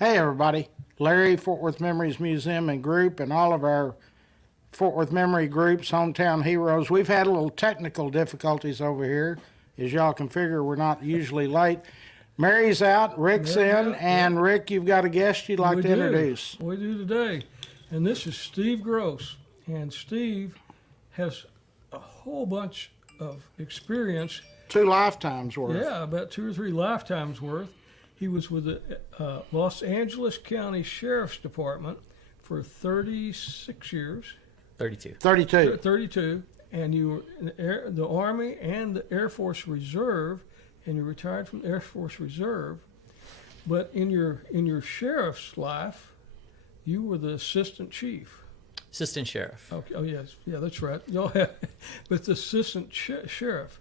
Hey, everybody. Larry, Fort Worth Memories Museum and Group, and all of our Fort Worth Memory Groups, Hometown Heroes. We've had a little technical difficulties over here. As y'all can figure, we're not usually late. Mary's out, Rick's in, and Rick, you've got a guest you'd like to introduce. We do today. And this is Steve Gross. And Steve has a whole bunch of experience. 2 lifetimes worth. Yeah, about 2 or 3 lifetimes worth. He was with the Los Angeles County Sheriff's Department for 36 years. 32. 32. And you were in the Army and the Air Force Reserve, and you retired from the Air Force Reserve. But in your sheriff's life, you were the assistant chief. Assistant sheriff. Okay. Oh, yes. Yeah, that's right. Y'all have, but the assistant sheriff.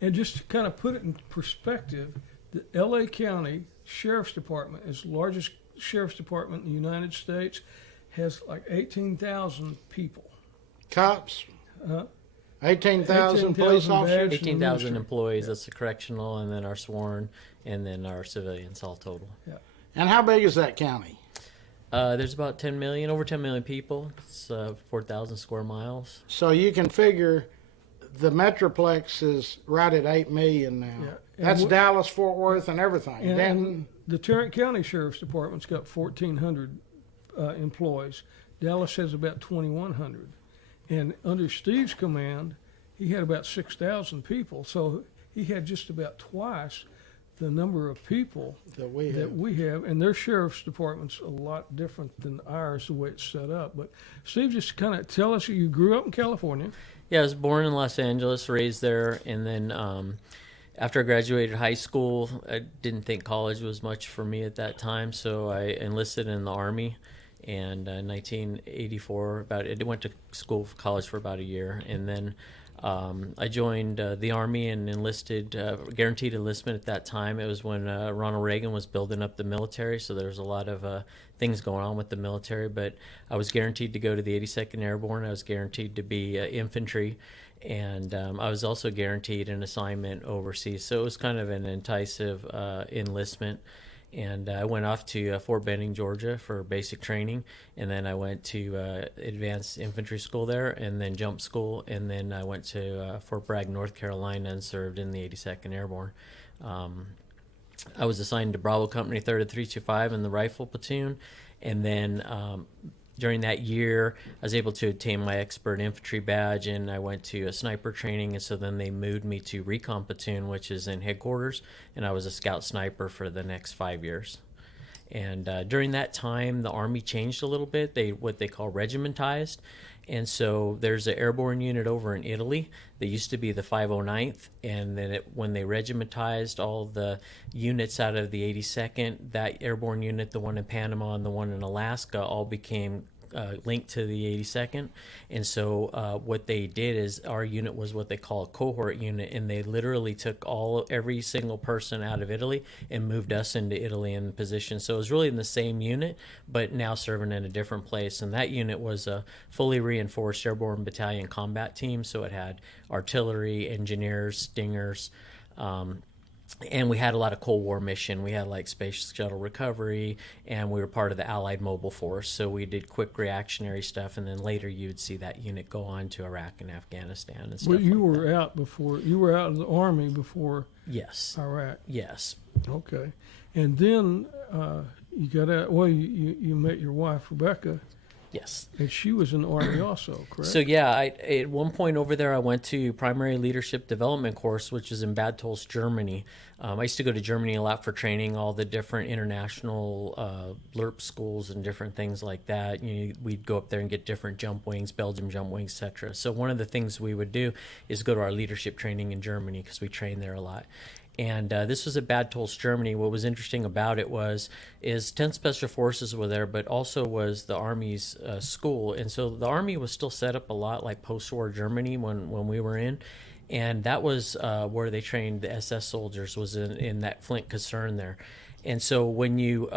And just to kind of put it in perspective, the L.A. County Sheriff's Department is the largest sheriff's department in the United States, has like 18,000 people. Cops? 18,000 police officers? 18,000 employees. That's the correctional, and then our sworn, and then our civilians all total. Yeah. And how big is that county? There's about 10 million, over 10 million people. It's 4,000 square miles. So you can figure the Metroplex is right at 8 million now. Yeah. That's Dallas, Fort Worth, and everything. And Denton. the Tarrant County Sheriff's Department's got 1,400 employees. Dallas has about 2,100. And under Steve's command, he had about 6,000 people. So he had just about twice the number of people that we have. And their sheriff's department's a lot different than ours, the way it's set up. But Steve, just kind of tell us, you grew up in California. Yeah, I was born in Los Angeles, raised there, and then after I graduated high school, I didn't think college was much for me at that time, so I enlisted in the Army. And in 1984, I went to school for college for about a year, and then I joined the Army and enlisted, guaranteed enlistment at that time. It was when Ronald Reagan was building up the military, so there was a lot of things going on with the military, but I was guaranteed to go to the 82nd Airborne. I was guaranteed to be infantry, and I was also guaranteed an assignment overseas, so it was kind of an enticing enlistment. And I went off to Fort Benning, Georgia for basic training, and then I went to advanced infantry school there, and then jump school, and then I went to Fort Bragg, North Carolina, and served in the 82nd Airborne. I was assigned to Bravo Company 3rd of 325 in the rifle platoon, and then during that year, I was able to obtain my expert infantry badge, and I went to a sniper training, and so then they moved me to Recon Platoon, which is in headquarters, and I was a scout sniper for the next 5 years. And during that time, the Army changed a little bit. What they call regimentized, and so there's an airborne unit over in Italy that used to be the 509th, and then when they regimentized all the units out of the 82nd, that airborne unit, the one in Panama and the one in Alaska, all became linked to the 82nd. And so what they did is our unit was what they call a cohort unit, and they literally took every single person out of Italy and moved us into Italy in position. So it was really in the same unit, but now serving in a different place. And that unit was a fully reinforced airborne battalion combat team, so it had artillery, engineers, stingers, and we had a lot of Cold War mission. We had like space shuttle recovery, and we were part of the Allied Mobile Force. So we did quick reactionary stuff, and then later you'd see that unit go on to Iraq and Afghanistan and stuff. Well, you were out before. You were out of the Army before. Yes. Iraq. Yes. Okay, and then you got out. Well, you met your wife Rebecca. Yes. And she was in the Army also, correct? So yeah, at one point over there, I went to Primary Leadership Development course, which is in Bad Tölz, Germany. I used to go to Germany a lot for training, all the different international LRP schools and different things like that. We'd go up there and get different jump wings, Belgium jump wings, etc. So one of the things we would do is go to our leadership training in Germany because we trained there a lot. And this was at Bad Tölz, Germany. What was interesting about it is 10th Special Forces were there, but also was the Army's school. And so the Army was still set up a lot like post-war Germany when we were in. And that was where they trained the SS soldiers, was in that Flint Kaserne there. And so when you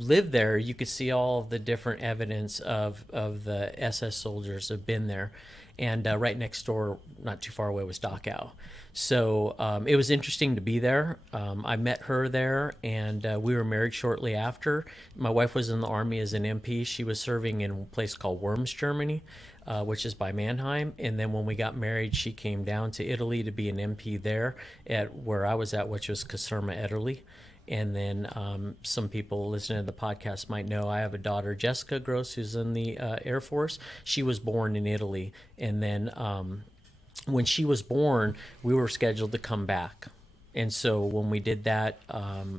live there, you could see all of the different evidence of the SS soldiers have been there. and right next door, not too far away, was Dachau. So it was interesting to be there. I met her there, and we were married shortly after. My wife was in the Army as an MP. She was serving in a place called Worms, Germany, which is by Mannheim. And then when we got married, she came down to Italy to be an MP there at where I was at, which was Caserma, Italy. And then some people listening to the podcast might know I have a daughter, Jessica Gross, who's in the Air Force. She was born in Italy. And then when she was born, we were scheduled to come back. And so when we did that,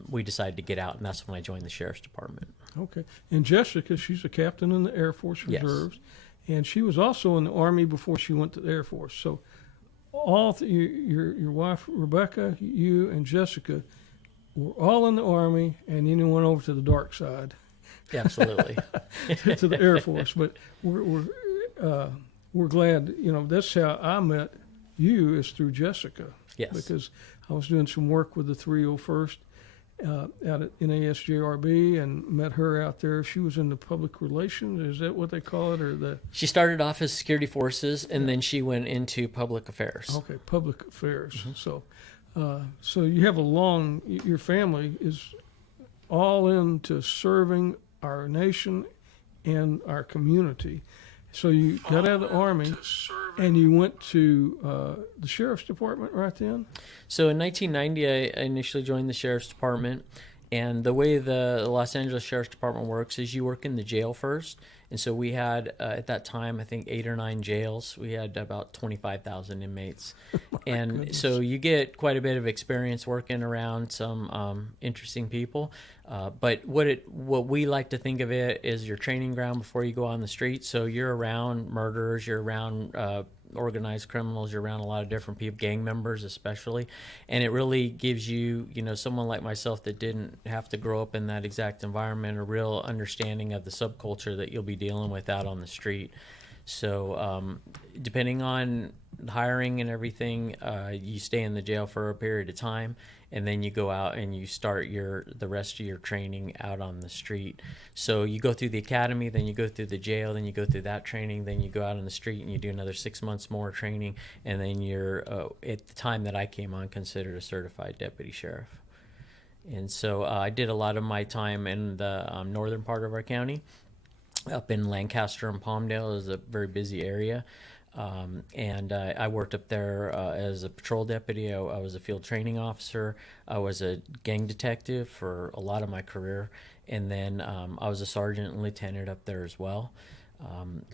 we decided to get out, and that's when I joined the Sheriff's Department. Okay. And Jessica, she's a captain in the Air Force Yes. Reserves, and she was also in the Army before she went to the Air Force. So your wife, Rebecca, you, and Jessica were all in the Army, and then you went over to the dark side, Yeah, absolutely. to the Air Force. But we're glad, that's how I met you, is through Jessica. Yes. Because I was doing some work with the 301st out at NASJRB and met her out there. She was in the public relations. Is that what they call it? Or the She started off as security forces, and then she went into public affairs. okay, public affairs. So you have your family is all into serving our nation and our community. So you got out of the Army and you went to the Sheriff's Department right then? So in 1990, I initially joined the Sheriff's Department. And the way the Los Angeles Sheriff's Department works is you work in the jail first. And so we had, at that time, I think 8 or 9 jails. We had about 25,000 inmates. And goodness. so you get quite a bit of experience working around some interesting people. But what we like to think of it is your training ground before you go on the street. So you're around murderers, you're around organized criminals, you're around a lot of different people, gang members especially, and it really gives you, someone like myself that didn't have to grow up in that exact environment, a real understanding of the subculture that you'll be dealing with out on the street. So depending on hiring and everything, you stay in the jail for a period of time, and then you go out and you start the rest of your training out on the street. So you go through the academy, then you go through the jail, then you go through that training, then you go out on the street and you do another 6 months more training, and then you're, at the time that I came on, considered a certified deputy sheriff. And so I did a lot of my time in the northern part of our county. Up in Lancaster and Palmdale is a very busy area. And I worked up there as a patrol deputy. I was a field training officer. I was a gang detective for a lot of my career. And then I was a sergeant and lieutenant up there as well.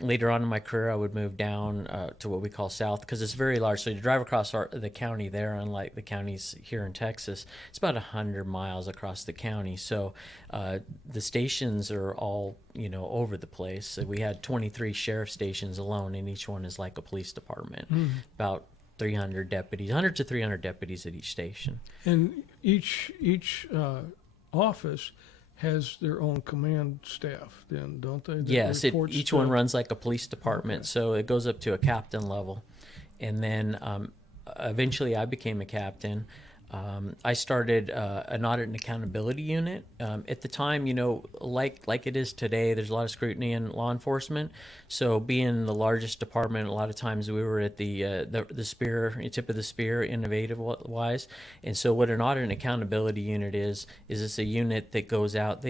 Later on in my career, I would move down to what we call south, because it's very large. So you drive across the county there, unlike the counties here in Texas, it's about 100 miles across the county. So the stations are all, over the place. So we had 23 sheriff stations alone, and each one is like a police department. About 300 deputies, 100 to 300 deputies at each station. And each office has their own command staff, then, don't they? that Yes, reports each to- one runs like a police department, Okay. so it goes up to a captain level. And then eventually I became a captain. I started an audit and accountability unit. At the time, like it is today, there's a lot of scrutiny in law enforcement. So being the largest department, a lot of times we were at the tip of the spear, innovative wise. And so what an audit and accountability unit is it's a unit that goes out.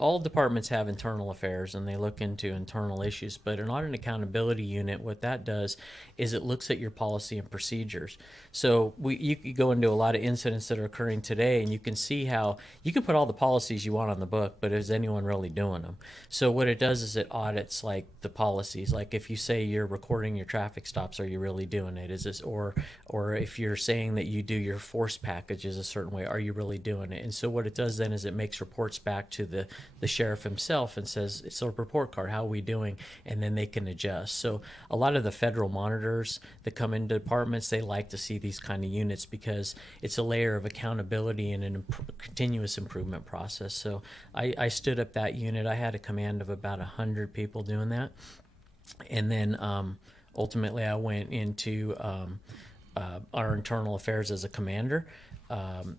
All departments have internal affairs and they look into internal issues. But an audit and accountability unit, what that does is it looks at your policy and procedures. So you could go into a lot of incidents that are occurring today, and you can see how you can put all the policies you want on the book, but is anyone really doing them? So what it does is it audits like the policies. Like if you say you're recording your traffic stops, are you really doing it? Is this or if you're saying that you do your force packages a certain way, are you really doing it? And so what it does then is it makes reports back to the sheriff himself and says, it's a report card, how are we doing? And then they can adjust. So a lot of the federal monitors that come into departments, they like to see these kind of units because it's a layer of accountability and a continuous improvement process. So I stood up that unit. I had a command of about 100 people doing that. And then ultimately I went into our internal affairs as a commander.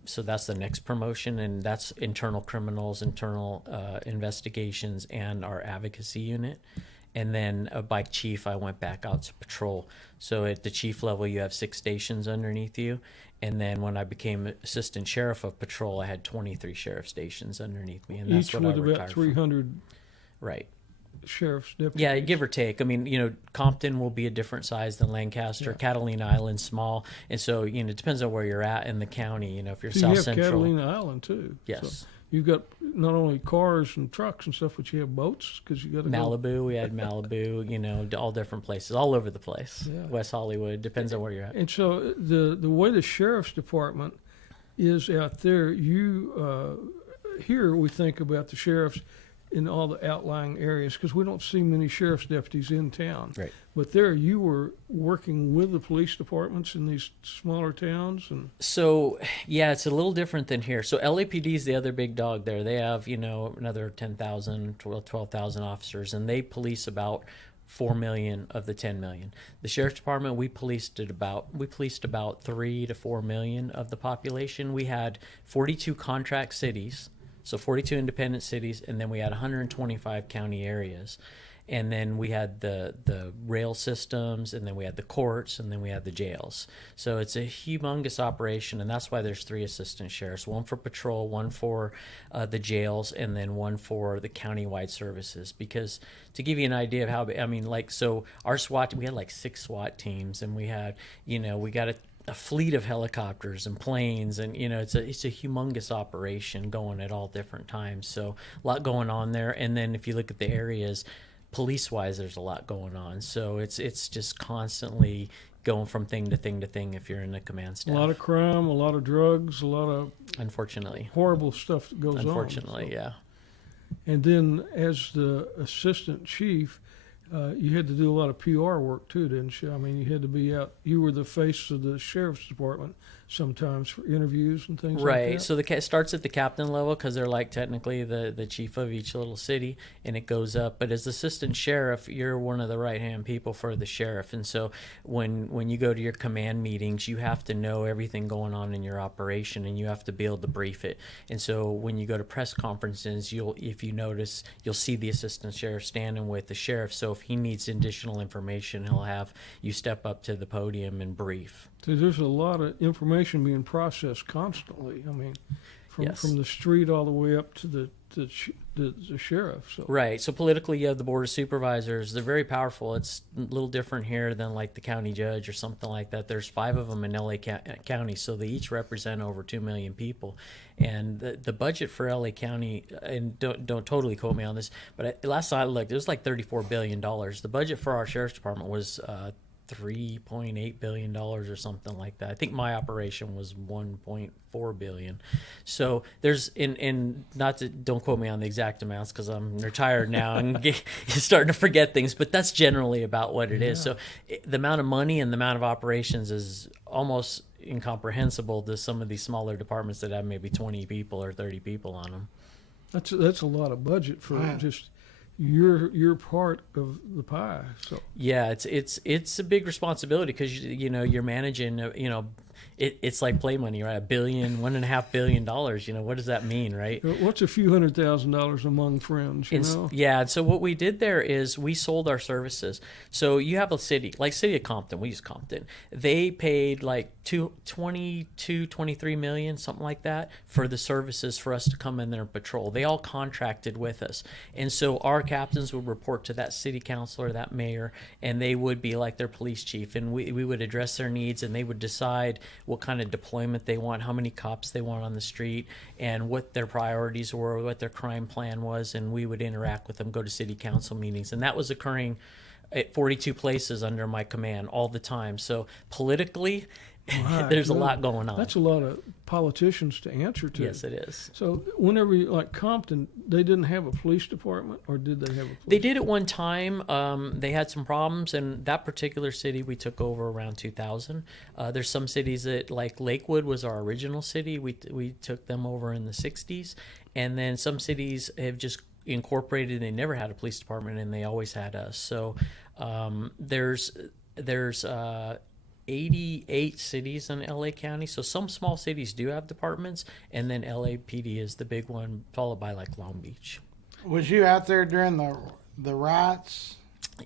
So that's the next promotion, and that's internal criminals, internal investigations, and our advocacy unit. And then by chief, I went back out to patrol. So at the chief level, you have 6 stations underneath you. And then when I became assistant sheriff of patrol, I had 23 sheriff stations underneath me. And that's Each what I with about retired from. 300 Right. sheriff's deputies. Yeah, give or take. I mean, Compton will be a different size than Lancaster. Yeah. Catalina Island's small. And so, it depends on where you're at in the county. If you're So South you have Central. Catalina Island too. Yes. So you've got not only cars and trucks and stuff, but you have boats because you got to go. Malibu, we had Malibu, all different places, all over the place. Yeah. West Hollywood, depends on where you're at. And so the way the sheriff's department is out there, here we think about the sheriffs in all the outlying areas because we don't see many sheriff's deputies in town. Right. But there you were working with the police departments in these smaller towns and So, yeah, it's a little different than here. So LAPD is the other big dog there. They have, another 10,000, 12,000 officers, and they police about 4 million of the 10 million. The sheriff's department, we policed about 3 to 4 million of the population. We had 42 contract cities, so 42 independent cities, and then we had 125 county areas. And then we had the rail systems, and then we had the courts, and then we had the jails. So it's a humongous operation, and that's why there's 3 assistant sheriffs, one for patrol, one for the jails, and then one for the countywide services. Because to give you an idea of how, so our SWAT, we had like 6 SWAT teams, and we had, we got a fleet of helicopters and planes, and it's a humongous operation going at all different times. So a lot going on there. And then if you look at the areas, police-wise, there's a lot going on. So it's just constantly going from thing to thing to thing if you're in the command staff. a lot of crime, a lot of drugs, a lot of Unfortunately. horrible stuff that goes on. Unfortunately, So- yeah. And then as the assistant chief, you had to do a lot of PR work too, didn't you? I mean, you had to be out. You were the face of the sheriff's department sometimes for interviews and things like Right. that. So it starts at the captain level because they're like technically the chief of each little city, and it goes up. But as assistant sheriff, you're one of the right-hand people for the sheriff. And so when you go to your command meetings, you have to know everything going on in your operation, and you have to be able to brief it. And so when you go to press conferences, if you notice, you'll see the assistant sheriff standing with the sheriff. So if he needs additional information, he'll have you step up to the podium and brief. So there's a lot of information being processed constantly. I mean, Yes. from the street all the way up to the sheriff. So Right. So politically, you have the board of supervisors. They're very powerful. It's a little different here than like the county judge or something like that. There's 5 of them in LA County, so they each represent over 2 million people. And the budget for LA County, and don't totally quote me on this, but last time I looked, it was like $34 billion. The budget for our sheriff's department was $3.8 billion or something like that. I think my operation was $1.4 billion. So there's don't quote me on the exact amounts because I'm retired now and starting to forget things, but that's generally about what it is. So the amount of money and the amount of operations is almost incomprehensible to some of these smaller departments that have maybe 20 people or 30 people on them. that's a lot of budget for Wow. just your part of the pie. So Yeah, it's a big responsibility because you're managing it's like play money, right? $1.5 billion. What does that mean, right? what's a few $100,000 among friends? You know? Yeah, and so what we did there is we sold our services. So you have a city, like City of Compton, we use Compton. They paid like 23 million, something like that, for the services for us to come in there and patrol. They all contracted with us. And so our captains would report to that city councilor, that mayor, and they would be like their police chief. And we would address their needs, and they would decide what kind of deployment they want, how many cops they want on the street, and what their priorities were, what their crime plan was, and we would interact with them, go to city council meetings. And that was occurring at 42 places under my command all the time. So politically, My there's a goodness. lot going on. That's a lot of politicians to answer to. Yes, it is. So whenever like Compton, they didn't have a police department, or did they have a police? They did at one time. They had some problems, and that particular city we took over around 2000. There's some cities that, like Lakewood was our original city. We took them over in the 60s, and then some cities have just incorporated. They never had a police department, and they always had us. So there's 88 cities in LA County. So some small cities do have departments, and then LAPD is the big one, followed by like Long Beach. Was you out there during the riots?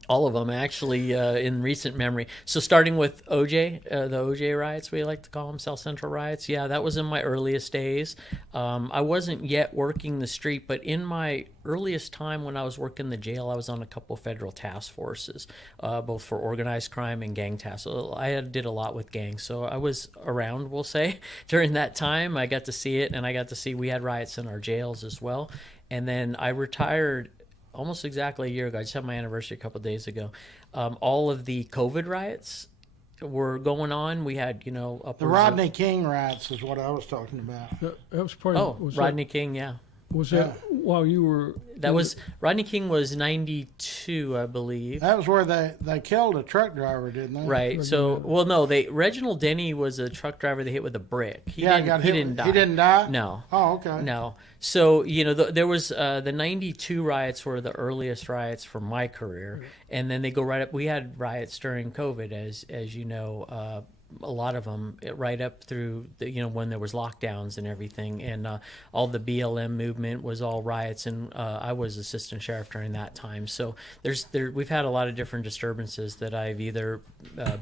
All of them, actually, in recent memory. So starting with OJ, the OJ riots, we like to call them, South Central riots. Yeah, that was in my earliest days. I wasn't yet working the street, but in my earliest time when I was working the jail, I was on a couple federal task forces, both for organized crime and gang tasks. So did a lot with gangs. So I was around, we'll say, during that time. I got to see it, and I got to see we had riots in our jails as well. And then I retired almost exactly a year ago. I just had my anniversary a couple of days ago. All of the COVID riots were going on. We had, The upwards Rodney King riots is what I was talking about. That was part of, of. Was Rodney King, yeah. Was that while you were? That was Rodney King was 92, I believe. That was where they killed a truck driver, didn't they? Right. So, well, no, Reginald Denny was a truck driver they hit with a brick. He didn't die. He didn't die? No. Oh, okay. No. So, there was the 92 riots were the earliest riots for my career. And then they go right up. We had riots during COVID, as you know, a lot of them right up through when there was lockdowns and everything, and all the BLM movement was all riots, and I was assistant sheriff during that time. So we've had a lot of different disturbances that I've either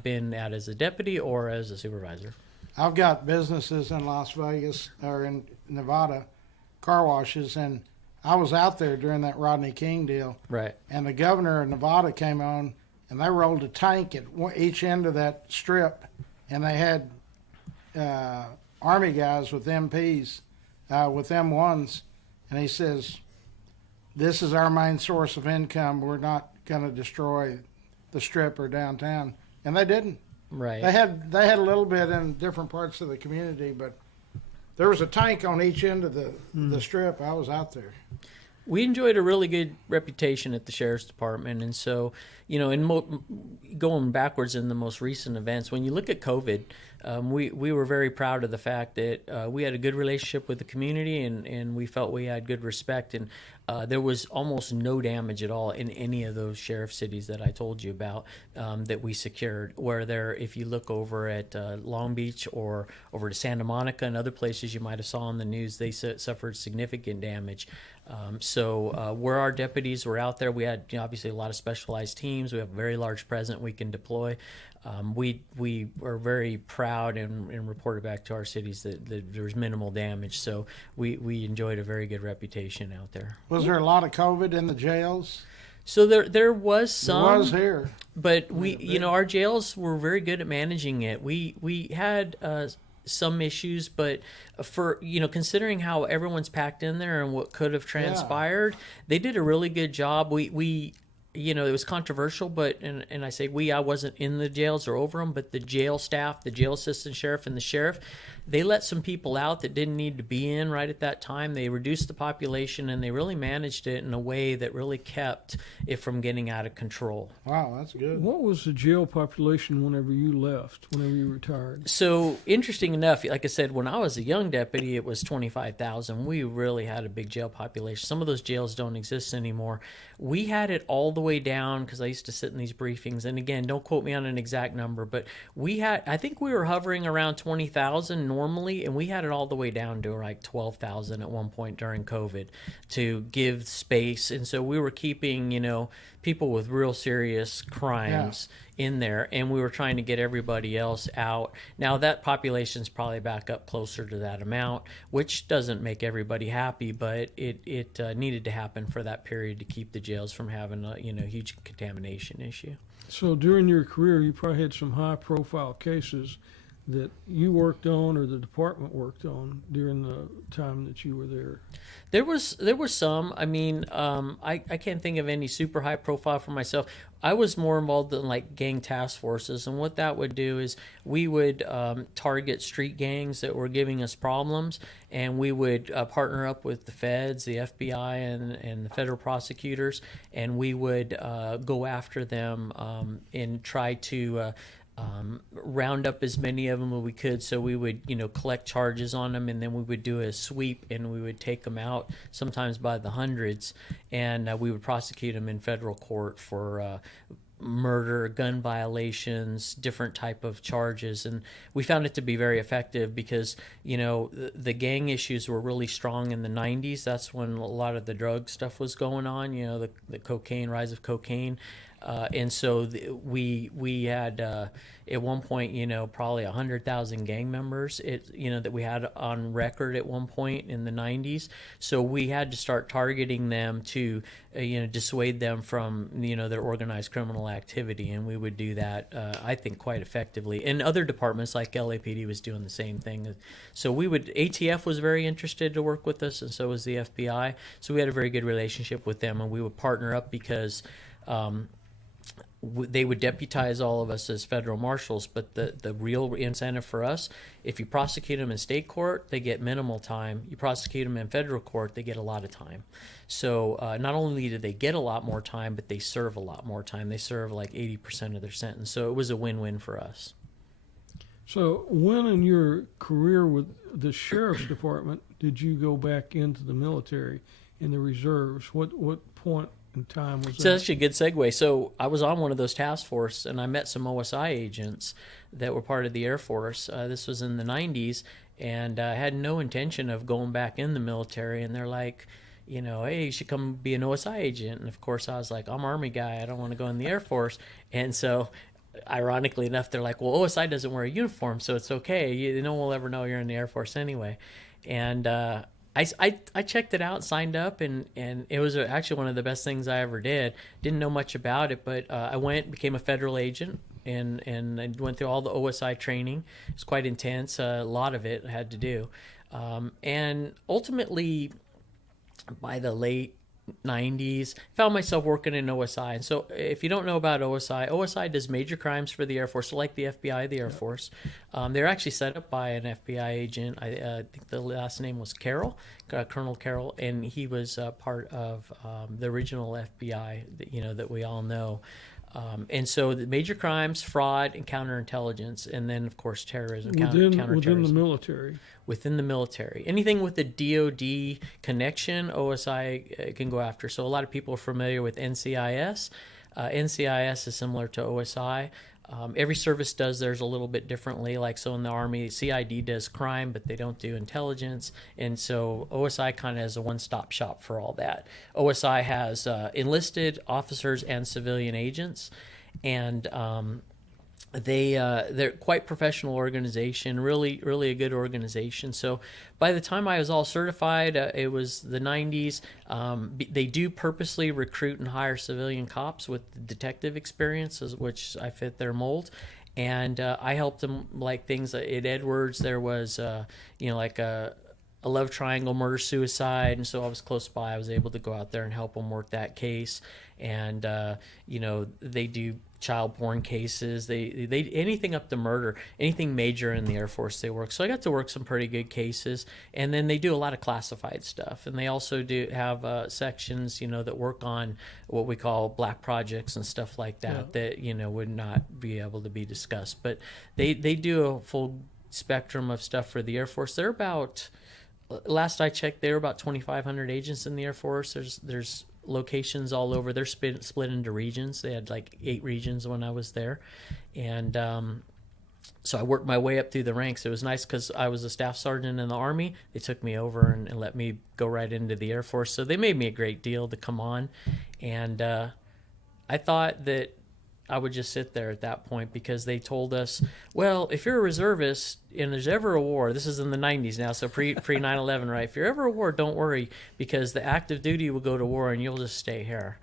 been at as a deputy or as a supervisor. I've got businesses in Las Vegas or in Nevada, car washes, and I was out there during that Rodney King deal. Right. And the governor of Nevada came on, and they rolled a tank at each end of that strip. And they had Army guys with MPs, with M1s, and he says, "This is our main source of income. We're not going to destroy the strip or downtown," and they didn't. Right. They had a little bit in different parts of the community, but there was a tank on each end of the strip. I was out there. We enjoyed a really good reputation at the sheriff's department, and so going backwards in the most recent events, when you look at COVID, we were very proud of the fact that we had a good relationship with the community, and we felt we had good respect, and there was almost no damage at all in any of those sheriff cities that I told you about that we secured. Where if you look over at Long Beach or over to Santa Monica and other places you might have saw on the news, they suffered significant damage. So where our deputies were out there, we had obviously a lot of specialized teams. We have a very large presence we can deploy. We are very proud and reported back to our cities that there was minimal damage. So we enjoyed a very good reputation out there. Was there a lot of COVID in the jails? So there was some. There was here. But our jails were very good at managing it. We had some issues, but for considering how everyone's packed in there and what could have transpired, they did a really good job. We it was controversial, but and I say I wasn't in the jails or over them, but the jail staff, the jail assistant sheriff, and the sheriff, they let some people out that didn't need to be in right at that time. They reduced the population, and they really managed it in a way that really kept it from getting out of control. Wow, that's good. What was the jail population whenever you retired? So, interesting enough, like I said, when I was a young deputy, it was 25,000. We really had a big jail population. Some of those jails don't exist anymore. We had it all the way down, because I used to sit in these briefings, and again, don't quote me on an exact number, but I think we were hovering around 20,000 normally, and we had it all the way down to like 12,000 at one point during COVID to give space. And so we were keeping, people with real serious crimes in there, and we were trying to get everybody else out. Now that population's probably back up closer to that amount, which doesn't make everybody happy, but it needed to happen for that period to keep the jails from having a huge contamination issue. So during your career, you probably had some high-profile cases that you worked on or the department worked on during the time that you were there. There was some. I mean, I can't think of any super high profile for myself. I was more involved in like gang task forces, and what that would do is we would target street gangs that were giving us problems, and we would partner up with the feds, the FBI, and the federal prosecutors, and we would go after them and try to round up as many of them as we could. So we would, collect charges on them, and then we would do a sweep, and we would take them out, sometimes by the hundreds, and we would prosecute them in federal court for murder, gun violations, different type of charges. And we found it to be very effective because, the gang issues were really strong in the 90s. That's when a lot of the drug stuff was going on, the cocaine, rise of cocaine. And so we had at one point, probably 100,000 gang members. That we had on record at one point in the 90s. So we had to start targeting them to, dissuade them from their organized criminal activity, and we would do that, I think, quite effectively. And other departments like LAPD was doing the same thing. So ATF was very interested to work with us, and so was the FBI. So we had a very good relationship with them, and we would partner up because they would deputize all of us as federal marshals, but the real incentive for us, if you prosecute them in state court, they get minimal time. You prosecute them in federal court, they get a lot of time. So not only do they get a lot more time, but they serve a lot more time. They serve like 80% of their sentence. So it was a win-win for us. So when in your career with the sheriff's department did you go back into the military in the reserves? What point in time was So that? that's actually a good segue. So I was on one of those task force, and I met some OSI agents that were part of the Air Force. This was in the 90s, and I had no intention of going back in the military. And they're like, hey, you should come be an OSI agent. And of course, I was like, I'm Army guy. I don't want to go in the Air Force. And so, ironically enough, they're like, well, OSI doesn't wear a uniform, so it's okay. No one will ever know you're in the Air Force anyway. And I checked it out, signed up, and it was actually one of the best things I ever did. Didn't know much about it, but I became a federal agent, and I went through all the OSI training. It was quite intense. A lot of it I had to do. And ultimately, by the late 90s, found myself working in OSI. And so if you don't know about OSI does major crimes for the Air Force, so like the FBI, the Air Force. They're actually set up by an FBI agent. I think the last name was Carroll, Colonel Carroll, and he was part of the original FBI that we all know. And so the major crimes, fraud, and counterintelligence, and then, of course, terrorism, counterterrorism. Within the military. Within the military. Anything with the DoD connection, OSI can go after. So a lot of people are familiar with NCIS. NCIS is similar to OSI. Every service does theirs a little bit differently. Like, so in the Army, CID does crime, but they don't do intelligence. And so OSI kind of has a one-stop shop for all that. OSI has enlisted officers and civilian agents. And they're quite professional organization, really a good organization. So by the time I was all certified, it was the 90s. They do purposely recruit and hire civilian cops with detective experiences, which I fit their mold. And I helped them, like things at Edwards. There was like a love triangle, murder suicide, and so I was close by. I was able to go out there and help them work that case. And they do child porn cases. They anything up to murder, anything major in the Air Force they work. So I got to work some pretty good cases. And then they do a lot of classified stuff. And they also do have sections that work on what we call black projects and stuff like that that would not be able to be discussed. But they do a full spectrum of stuff for the Air Force. They're about, last I checked, there were about 2,500 agents in the Air Force. There's locations all over. They're split into regions. They had like 8 regions when I was there. And so I worked my way up through the ranks. It was nice because I was a staff sergeant in the Army. They took me over and let me go right into the Air Force. So they made me a great deal to come on. And I thought that I would just sit there at that point because they told us, well, if you're a reservist and there's ever a war, this is in the 90s now, so pre 9/11, right? If you're ever a war, don't worry because the active duty will go to war and you'll just stay here.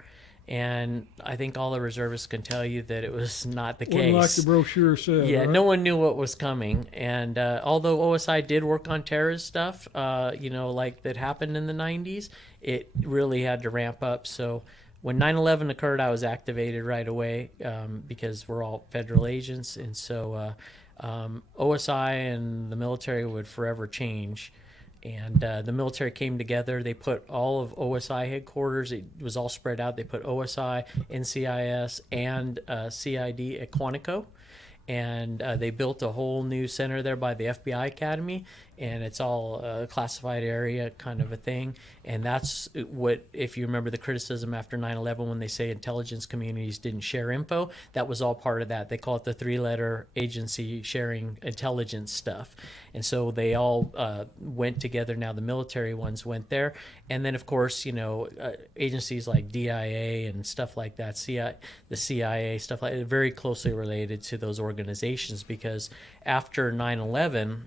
And I think all the reservists can tell you that it was not the case. Like the brochure said. Yeah, right? no one knew what was coming. And although OSI did work on terrorist stuff, like that happened in the 90s, it really had to ramp up. So when 9/11 occurred, I was activated right away because we're all federal agents. And so OSI and the military would forever change. And the military came together. They put all of OSI headquarters. It was all spread out. They put OSI, NCIS, and CID at Quantico. And they built a whole new center there by the FBI Academy. and it's all a classified area kind of a thing. And that's what, if you remember the criticism after 9/11 when they say intelligence communities didn't share info, that was all part of that. They call it the three-letter agency sharing intelligence stuff. And so they all went together. Now the military ones went there. And then, of course, agencies like DIA and stuff like that, the CIA, stuff like that, very closely related to those organizations, because after 9/11,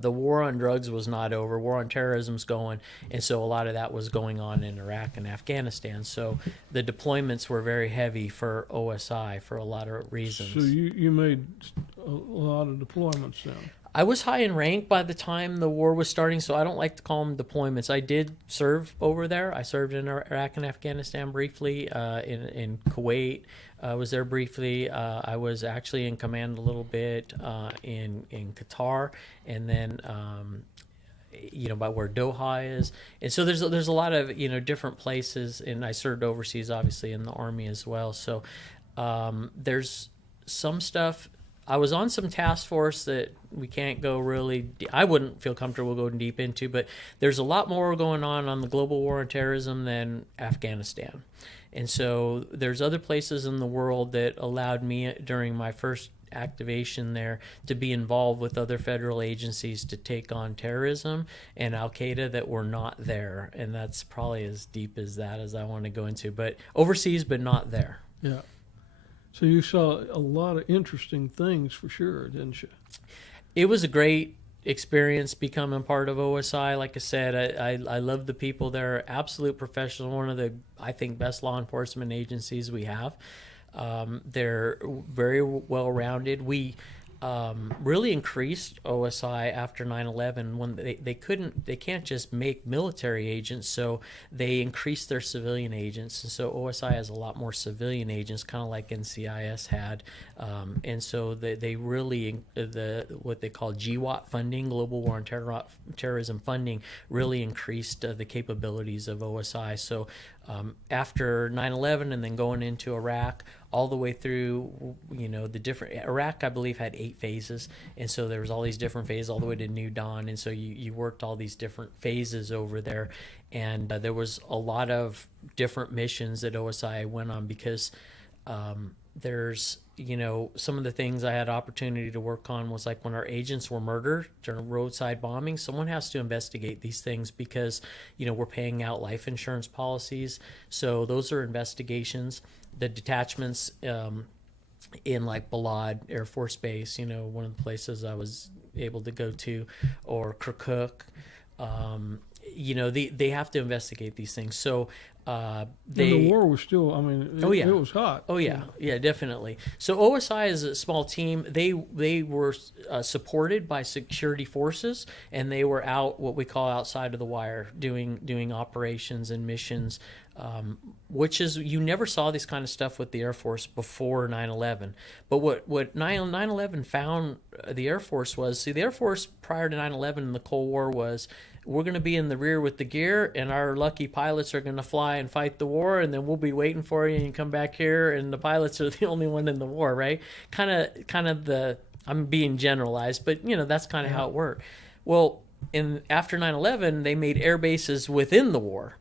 the war on drugs was not over. War on terrorism's going, and so a lot of that was going on in Iraq and Afghanistan. So the deployments were very heavy for OSI for a lot of reasons. So you made a lot of deployments then. I was high in rank by the time the war was starting, so I don't like to call them deployments. I did serve over there. I served in Iraq and Afghanistan briefly, in Kuwait. I was there briefly. I was actually in command a little bit in Qatar, and then by where Doha is. And so there's a lot of different places, and I served overseas, obviously, in the Army as well. So there's some stuff. I was on some task force that we can't go really I wouldn't feel comfortable going deep into, but there's a lot more going on the global war on terrorism than Afghanistan. And so there's other places in the world that allowed me during my first activation there to be involved with other federal agencies to take on terrorism and Al-Qaeda that were not there. And that's probably as deep as that as I want to go into, but overseas, but not there. Yeah. So you saw a lot of interesting things for sure, didn't you? It was a great experience becoming part of OSI. Like I said, I love the people there. Absolute professional. One of the, I think, best law enforcement agencies we have. They're very well rounded. We really increased OSI after 9/11 when they can't just make military agents, so they increased their civilian agents, and so OSI has a lot more civilian agents, kind of like NCIS had, and so they really what they call GWAT funding, Global War on Terrorism funding, really increased the capabilities of OSI. So after 9/11 and then going into Iraq, all the way through, the different, Iraq, I believe, had 8 phases. And so there was all these different phases all the way to New Dawn. And so you worked all these different phases over there. And there was a lot of different missions that OSI went on because there's, some of the things I had opportunity to work on was like when our agents were murdered during roadside bombing, someone has to investigate these things because, we're paying out life insurance policies. So those are investigations. The detachments in like Balad Air Force Base, one of the places I was able to go to, or Kirkuk, they have to investigate these things. So the war was still, it was hot. Oh, yeah. Yeah, definitely. So OSI is a small team. They were supported by security forces, and they were out what we call outside of the wire doing operations and missions, which is, you never saw this kind of stuff with the Air Force before 9/11. But what 9/11 found the Air Force was, the Air Force prior to 9/11 in the Cold War was, we're going to be in the rear with the gear, and our lucky pilots are going to fly and fight the war, and then we'll be waiting for you, and you come back here, and the pilots are the only one in the war, right? Kind of the, I'm being generalized, but that's kind of how it worked. Well, after 9/11, they made air bases within the war.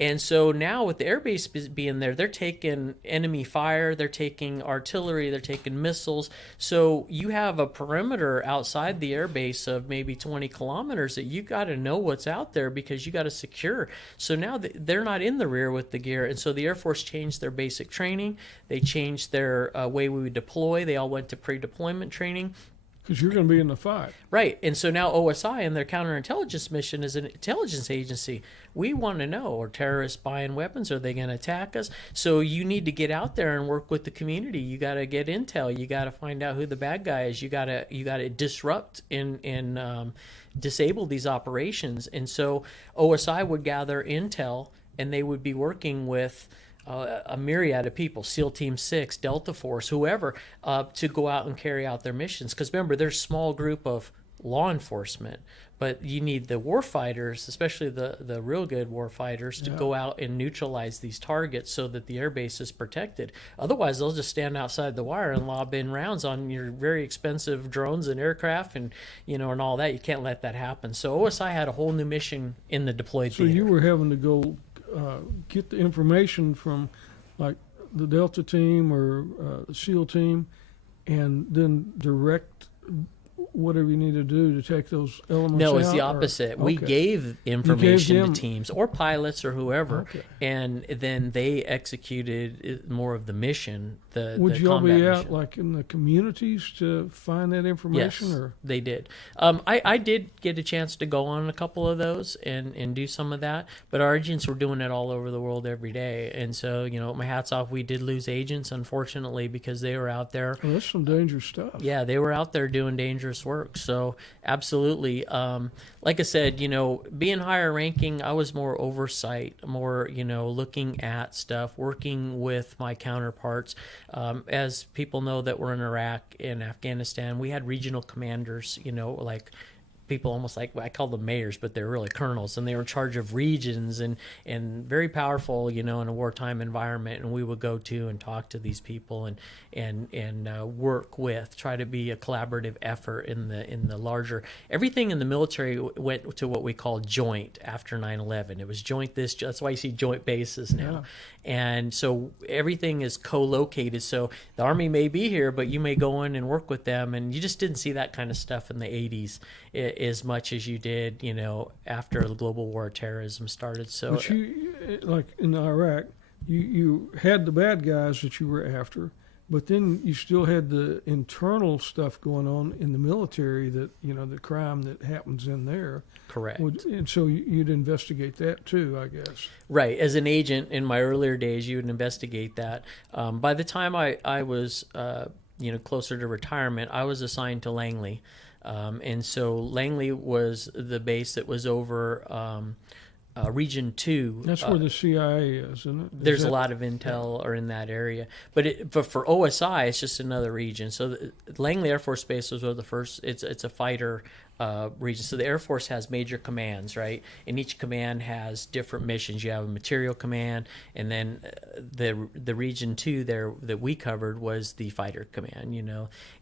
And so now with the air base being there, they're taking enemy fire, they're taking artillery, they're taking missiles. So you have a perimeter outside the air base of maybe 20 kilometers that you got to know what's out there because you got to secure. So now they're not in the rear with the gear. And so the Air Force changed their basic training. They changed their way we would deploy. They all went to pre-deployment training. Because you're going to be in the fight. Right. And so now OSI and their counterintelligence mission is an intelligence agency. We want to know, are terrorists buying weapons? Are they going to attack us? So you need to get out there and work with the community. You got to get intel. You got to find out who the bad guy is. You got to disrupt and disable these operations. And so OSI would gather intel, and they would be working with a myriad of people, SEAL Team 6, Delta Force, whoever, to go out and carry out their missions. Because remember, there's a small group of law enforcement, But you need the war fighters, especially the real good war fighters, to Yeah. go out and neutralize these targets so that the air base is protected. Otherwise, they'll just stand outside the wire and lob in rounds on your very expensive drones and aircraft and and all that. You can't let that happen. So OSI had a whole new mission in the deployed So theater. you were having to go get the information from like the Delta team or the SEAL team, and then direct whatever you need to do to take those elements out? No, it's the or- opposite. We okay. gave information them- to teams or pilots or whoever, Okay. and then they executed more of the mission. Would the y'all be combat out mission. like in the communities to find that information? Yes, Or they did. I did get a chance to go on a couple of those and do some of that, but our agents were doing it all over the world every day. And so, my hat's off. We did lose agents, unfortunately, because they were out there. oh, that's some dangerous stuff. Yeah, they were out there doing dangerous work. So, absolutely. Like I said, being higher ranking, I was more oversight, more, looking at stuff, working with my counterparts. As people know that we're in Iraq and Afghanistan, we had regional commanders, like people almost like, I call them mayors, but they're really colonels, and they were in charge of regions and very powerful, in a wartime environment. And we would go to and talk to these people and work with, try to be a collaborative effort in the larger. Everything in the military went to what we call joint after 9/11. It was joint this. That's why you see joint bases now. Yeah. And so everything is co-located. So the Army may be here, but you may go in and work with them. And you just didn't see that kind of stuff in the 80s as much as you did, after the global war of terrorism started. So But you, like in Iraq, you had the bad guys that you were after, but then you still had the internal stuff going on in the military that, the crime that happens in there. correct. And so you'd investigate that too, I guess. Right. As an agent in my earlier days, you would investigate that. By the time I was, closer to retirement, I was assigned to Langley. And so Langley was the base that was over Region 2. That's where the CIA is, isn't it? There's a lot of intel are in that area, but for OSI, it's just another region. So Langley Air Force Base was one of the first. It's a fighter region. So the Air Force has major commands, right? And each command has different missions. You have a material command, and then the region 2 there that we covered was the fighter command,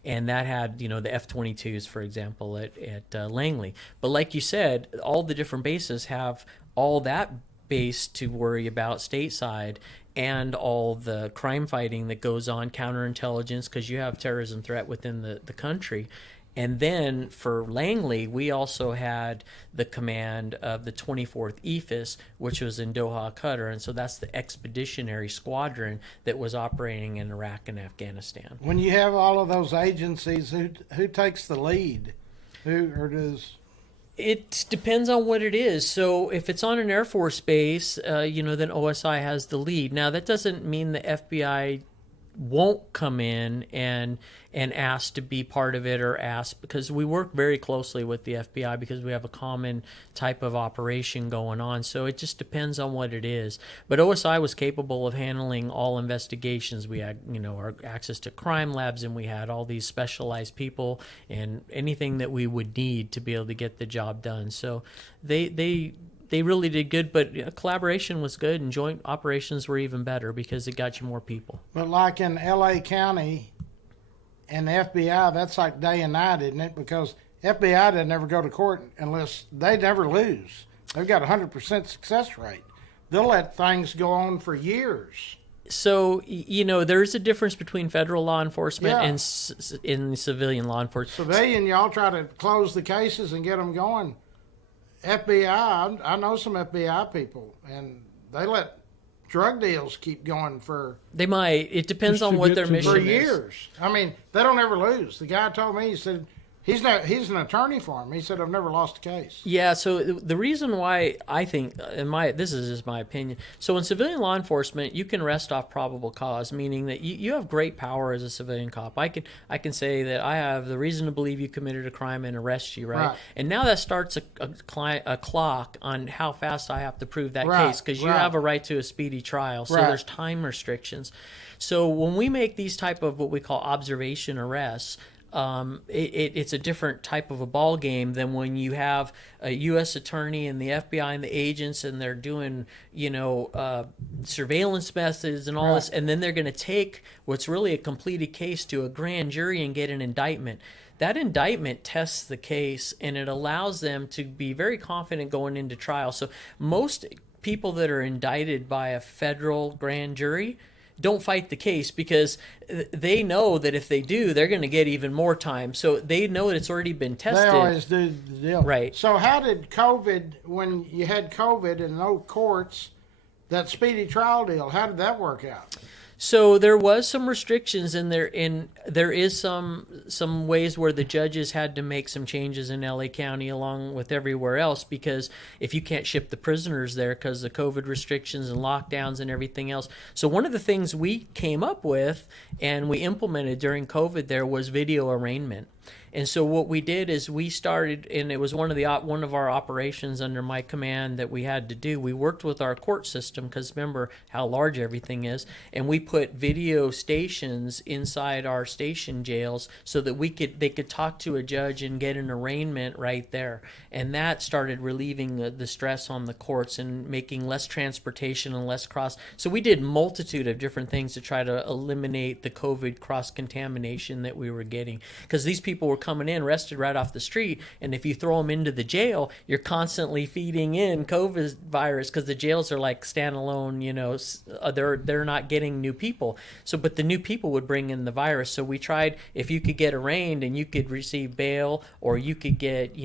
and that had the F-22s, for example, at Langley. But like you said, all the different bases have all that base to worry about stateside, and all the crime fighting that goes on, counterintelligence, because you have terrorism threat within the country. And then for Langley, we also had the command of the 24th EFIS, which was in Doha, Qatar. And so that's the expeditionary squadron that was operating in Iraq and Afghanistan. When you have all of those agencies, who takes the lead? Or does... It depends on what it is. So if it's on an Air Force base, then OSI has the lead. Now, that doesn't mean the FBI won't come in and ask to be part of it, or ask, because we work very closely with the FBI because we have a common type of operation going on. So it just depends on what it is. But OSI was capable of handling all investigations. We had, our access to crime labs, and we had all these specialized people and anything that we would need to be able to get the job done. So they really did good, but collaboration was good, and joint operations were even better because it got you more people. But like in L.A. County and the FBI, that's like day and night, isn't it? Because FBI doesn't ever go to court unless they never lose. They've got a 100% success rate. They'll let things go on for years. So, there's a difference between federal law enforcement Yeah. and in civilian law enforcement. Civilian, y'all try to close the cases and get them going. FBI, I know some FBI people, and they let drug deals keep going for They might. It depends Just on to what get their to mission for is. years. I mean, they don't ever lose. The guy told me, he said, he's an attorney for him. He said, I've never lost a case. Yeah, so the reason why I think, this is just my opinion. So in civilian law enforcement, you can rest off probable cause, meaning that you have great power as a civilian cop. I can say that I have the reason to believe you committed a crime and arrest you, right? Right. And now that starts a clock on how fast I have to prove that Right, case, because you right. have a right to a speedy trial. So Right. there's time restrictions. So when we make these type of what we call observation arrests, it's a different type of a ball game than when you have a U.S. attorney and the FBI and the agents, and they're doing, surveillance methods and all this, and then they're going to take what's really a completed case to a grand jury and get an indictment. That indictment tests the case, and it allows them to be very confident going into trial. So most people that are indicted by a federal grand jury don't fight the case because they know that if they do, they're going to get even more time. So they know that it's already been tested. They always do the deal. Right. So how did COVID, when you had COVID and no courts, that speedy trial deal, how did that work out? So there was some restrictions in there. There is some ways where the judges had to make some changes in LA County along with everywhere else, because if you can't ship the prisoners there because of COVID restrictions and lockdowns and everything else. So one of the things we came up with and we implemented during COVID there was video arraignment. And so what we did is we started, and it was one of our operations under my command that we had to do. We worked with our court system because remember how large everything is, and we put video stations inside our station jails so that they could talk to a judge and get an arraignment right there. And that started relieving the stress on the courts and making less transportation and less cross. So we did multitude of different things to try to eliminate the COVID cross contamination that we were getting, because these people were coming in arrested right off the street, and if you throw them into the jail, you're constantly feeding in COVID virus because the jails are like standalone, they're not getting new people. So but the new people would bring in the virus. So we tried, if you could get arraigned and you could receive bail, or you could get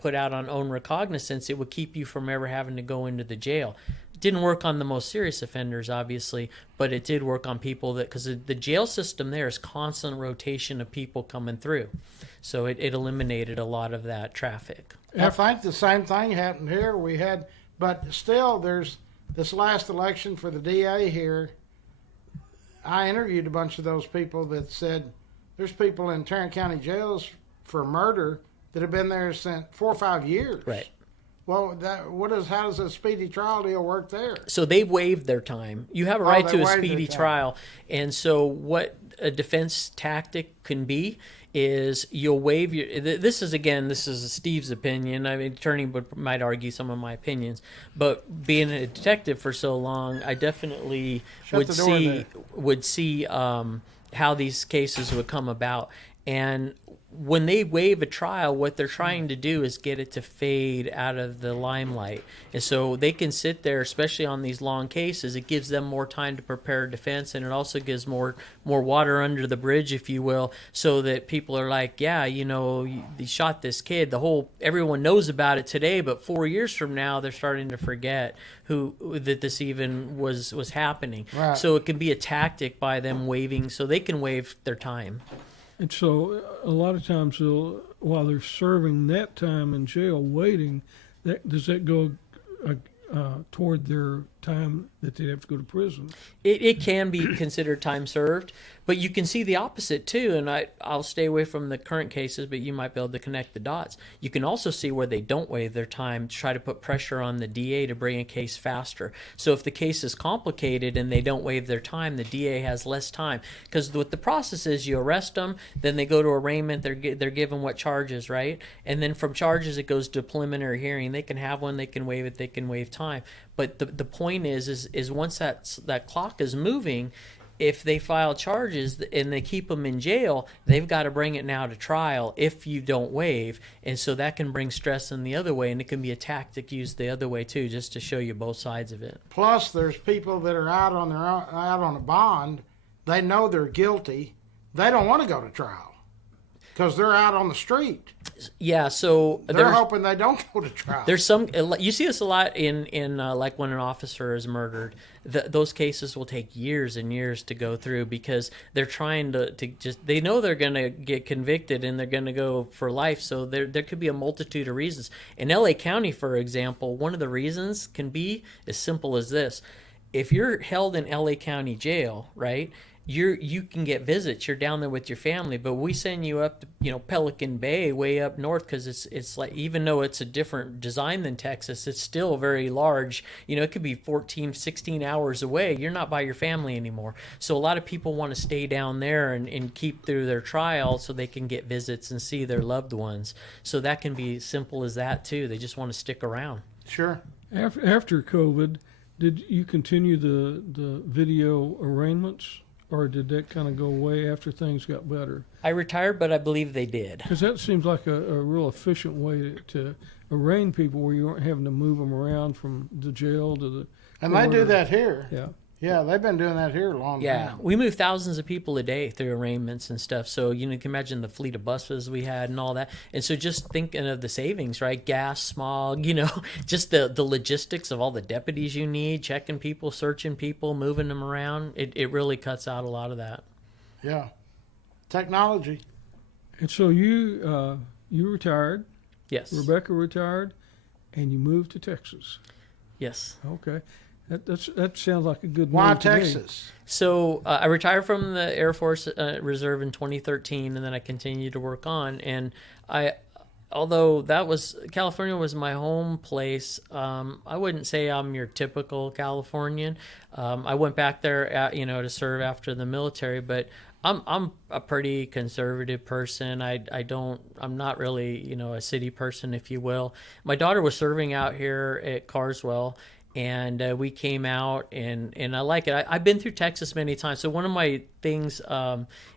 put out on own recognizance, it would keep you from ever having to go into the jail. Didn't work on the most serious offenders, obviously, but it did work on people because the jail system there is constant rotation of people coming through. So it eliminated a lot of that traffic. I think the same thing happened here. But still, there's this last election for the DA here. I interviewed a bunch of those people that said there's people in Tarrant County jails for murder that have been there since 4 or 5 years. Right. Well, how does a speedy trial deal work there? So they've waived their time. You have a right to a waived speedy their time. trial. And so what a defense tactic can be is you'll waive your. This is Steve's opinion. I mean, attorney might argue some of my opinions, but being a detective for so long, I definitely would see how these cases would come about. And when they waive a trial, what they're trying to do is get it to fade out of the limelight. And so they can sit there, especially on these long cases. It gives them more time to prepare a defense, and it also gives more water under the bridge, if you will, so that people are like, yeah, they shot this kid. Everyone knows about it today, but 4 years from now, they're starting to forget that this even was happening. Right. So it can be a tactic by them waiving, so they can waive their time. And so a lot of times, while they're serving that time in jail waiting, does that go toward their time that they'd have to go to prison? It can be considered time served, but you can see the opposite too. And I'll stay away from the current cases, but you might be able to connect the dots. You can also see where they don't waive their time to try to put pressure on the DA to bring a case faster. So if the case is complicated and they don't waive their time, the DA has less time. Because what the process is, you arrest them, then they go to arraignment, they're given what charges, right? And then from charges it goes to preliminary hearing. They can have one, they can waive it, they can waive time. But the point is once that clock is moving, if they file charges and they keep them in jail, they've got to bring it now to trial if you don't waive. And so that can bring stress in the other way, and it can be a tactic used the other way too, just to show you both sides of it. Plus, there's people that are out on a bond. They know they're guilty. They don't want to go to trial because they're out on the street. Yeah, so they're hoping they don't go to trial. There's you see this a lot in like when an officer is murdered. Those cases will take years and years to go through because they're trying to just, they know they're going to get convicted and they're going to go for life. So there could be a multitude of reasons. In LA County, for example, one of the reasons can be as simple as this. If you're held in LA County jail, right, you can get visits. You're down there with your family, but we send you up to, Pelican Bay, way up north, because it's like, even though it's a different design than Texas, it's still very large. It could be 14, 16 hours away. You're not by your family anymore. So a lot of people want to stay down there and keep through their trial so they can get visits and see their loved ones. So that can be simple as that too. They just want to stick around. Sure. After COVID, did you continue the video arraignments, or did that kind of go away after things got better? I retired, but I believe they did. Because that seems like a real efficient way to arraign people, where you aren't having to move them around from the jail to the And they do court. that here. Yeah. Yeah, they've been doing that here a long Yeah, time. we move thousands of people a day through arraignments and stuff. So you can imagine the fleet of buses we had and all that. And so just thinking of the savings, right? Gas, smog, just the logistics of all the deputies you need, checking people, searching people, moving them around. It really cuts out a lot of that. Yeah. Technology. And so you retired, Yes. Rebecca retired, and you moved to Texas. Yes. Okay. That sounds like a good Why move to me. Texas? So I retired from the Air Force Reserve in 2013, and then I continued to work on. And although California was my home place, I wouldn't say I'm your typical Californian. I went back there, to serve after the military, but I'm a pretty conservative person. I'm not really, a city person, if you will. My daughter was serving out here at Carswell, and we came out, and I like it. I've been through Texas many times. So one of my things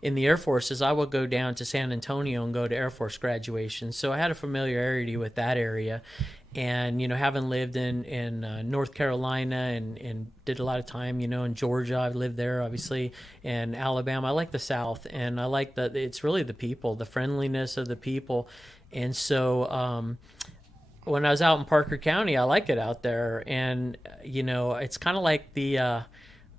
in the Air Force is I would go down to San Antonio and go to Air Force graduation. So I had a familiarity with that area. And, having lived in North Carolina and did a lot of time, in Georgia, I've lived there, obviously, and Alabama. I like the South, and I like it's really the people, the friendliness of the people. And so when I was out in Parker County, I like it out there. And, it's kind of like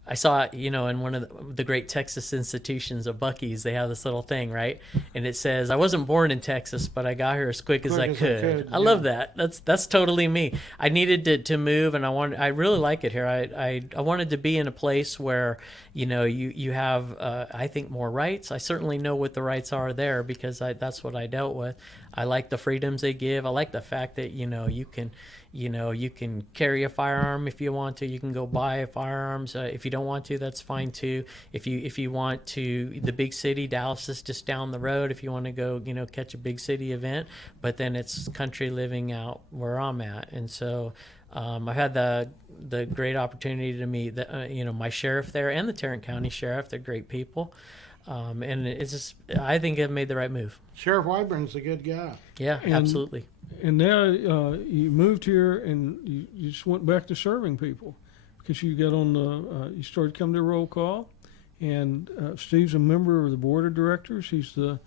I saw, in one of the great Texas institutions of Buc-ee's, they have this little thing, right? And it says, I wasn't born in Texas, but I got here as quick as I could. I love that. That's totally me. I needed to move, and I really like it here. I wanted to be in a place where, you have, I think, more rights. I certainly know what the rights are there because that's what I dealt with. I like the freedoms they give. I like the fact that, you can carry a firearm if you want to. You can go buy firearms. If you don't want to, that's fine too. If you want to, the big city, Dallas is just down the road. If you want to go, catch a big city event, but then it's country living out where I'm at. And so I've had the great opportunity to meet my sheriff there and the Tarrant County Sheriff. They're great people. And it's just, I think I've made the right move. Sheriff Wyburn's a good guy. Yeah, absolutely. And now you moved here, and you just went back to serving people because you got on you started coming to roll call, and Steve's a member of the board of directors. He's the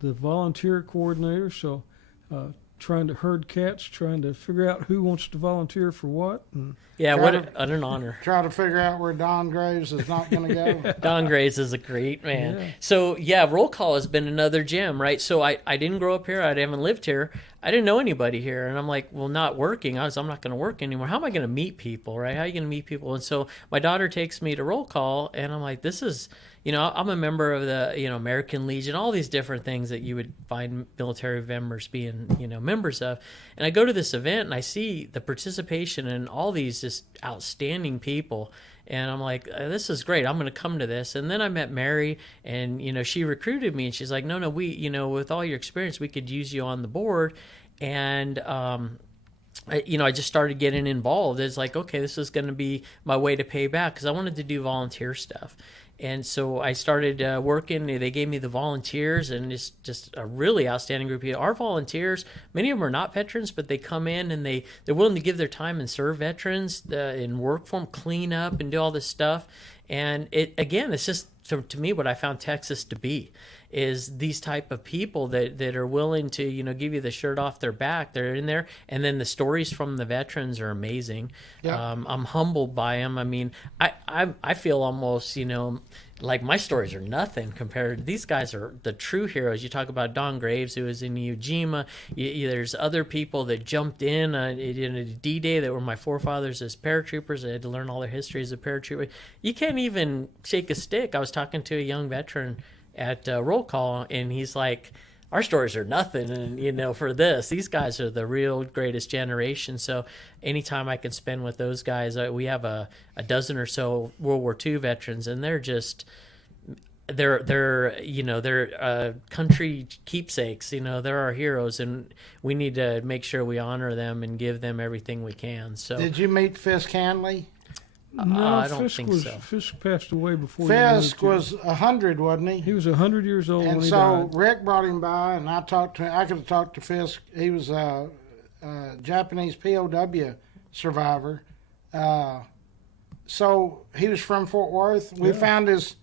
volunteer coordinator, so trying to herd cats, trying to figure out who wants to volunteer for what. And yeah, what an honor. Try to figure out where Don Graves is not going to go. Don Graves is a great man. Yeah. So, roll call has been another gem, right? So I didn't grow up here. I haven't lived here. I didn't know anybody here. And I'm like, well, not working. I'm not going to work anymore. How am I going to meet people, right? How are you going to meet people? And so my daughter takes me to roll call, and I'm like, this is... I'm a member of the, American Legion, all these different things that you would find military members being, members of. And I go to this event and I see the participation and all these just outstanding people. And I'm like, this is great. I'm going to come to this. And then I met Mary, and, she recruited me, and she's like, no, we, with all your experience, we could use you on the board. And, I just started getting involved. It's like, okay, this is going to be my way to pay back, because I wanted to do volunteer stuff. And so I started working. They gave me the volunteers, and it's just a really outstanding group of people. Our volunteers, many of them are not veterans, but they come in and they're willing to give their time and serve veterans and work for them, clean up and do all this stuff. And it's just, to me, what I found Texas to be. is these type of people that are willing to, give you the shirt off their back. They're in there. And then the stories from the veterans are amazing. Yeah. I'm humbled by them. I mean, I feel almost, like my stories are nothing compared. These guys are the true heroes. You talk about Don Graves, who was in Iwo Jima. There's other people that jumped in a D-Day that were my forefathers as paratroopers. I had to learn all their history as a paratrooper. You can't even shake a stick. I was talking to a young veteran at roll call, and he's like, our stories are nothing, and for this, these guys are the real greatest generation. So anytime I can spend with those guys, we have a dozen or so World War II veterans, and they're country keepsakes. They're our heroes, and we need to make sure we honor them and give them everything we can. So Did you meet Fisk Hanley? No, I don't Fisk think was so. Fisk passed away before. Fisk was 100, wasn't he? He was 100 years old when And he so died. Rick brought him by, and I talked to him. I could have talked to Fisk. He was a Japanese POW survivor. So he was from Fort Worth. We found his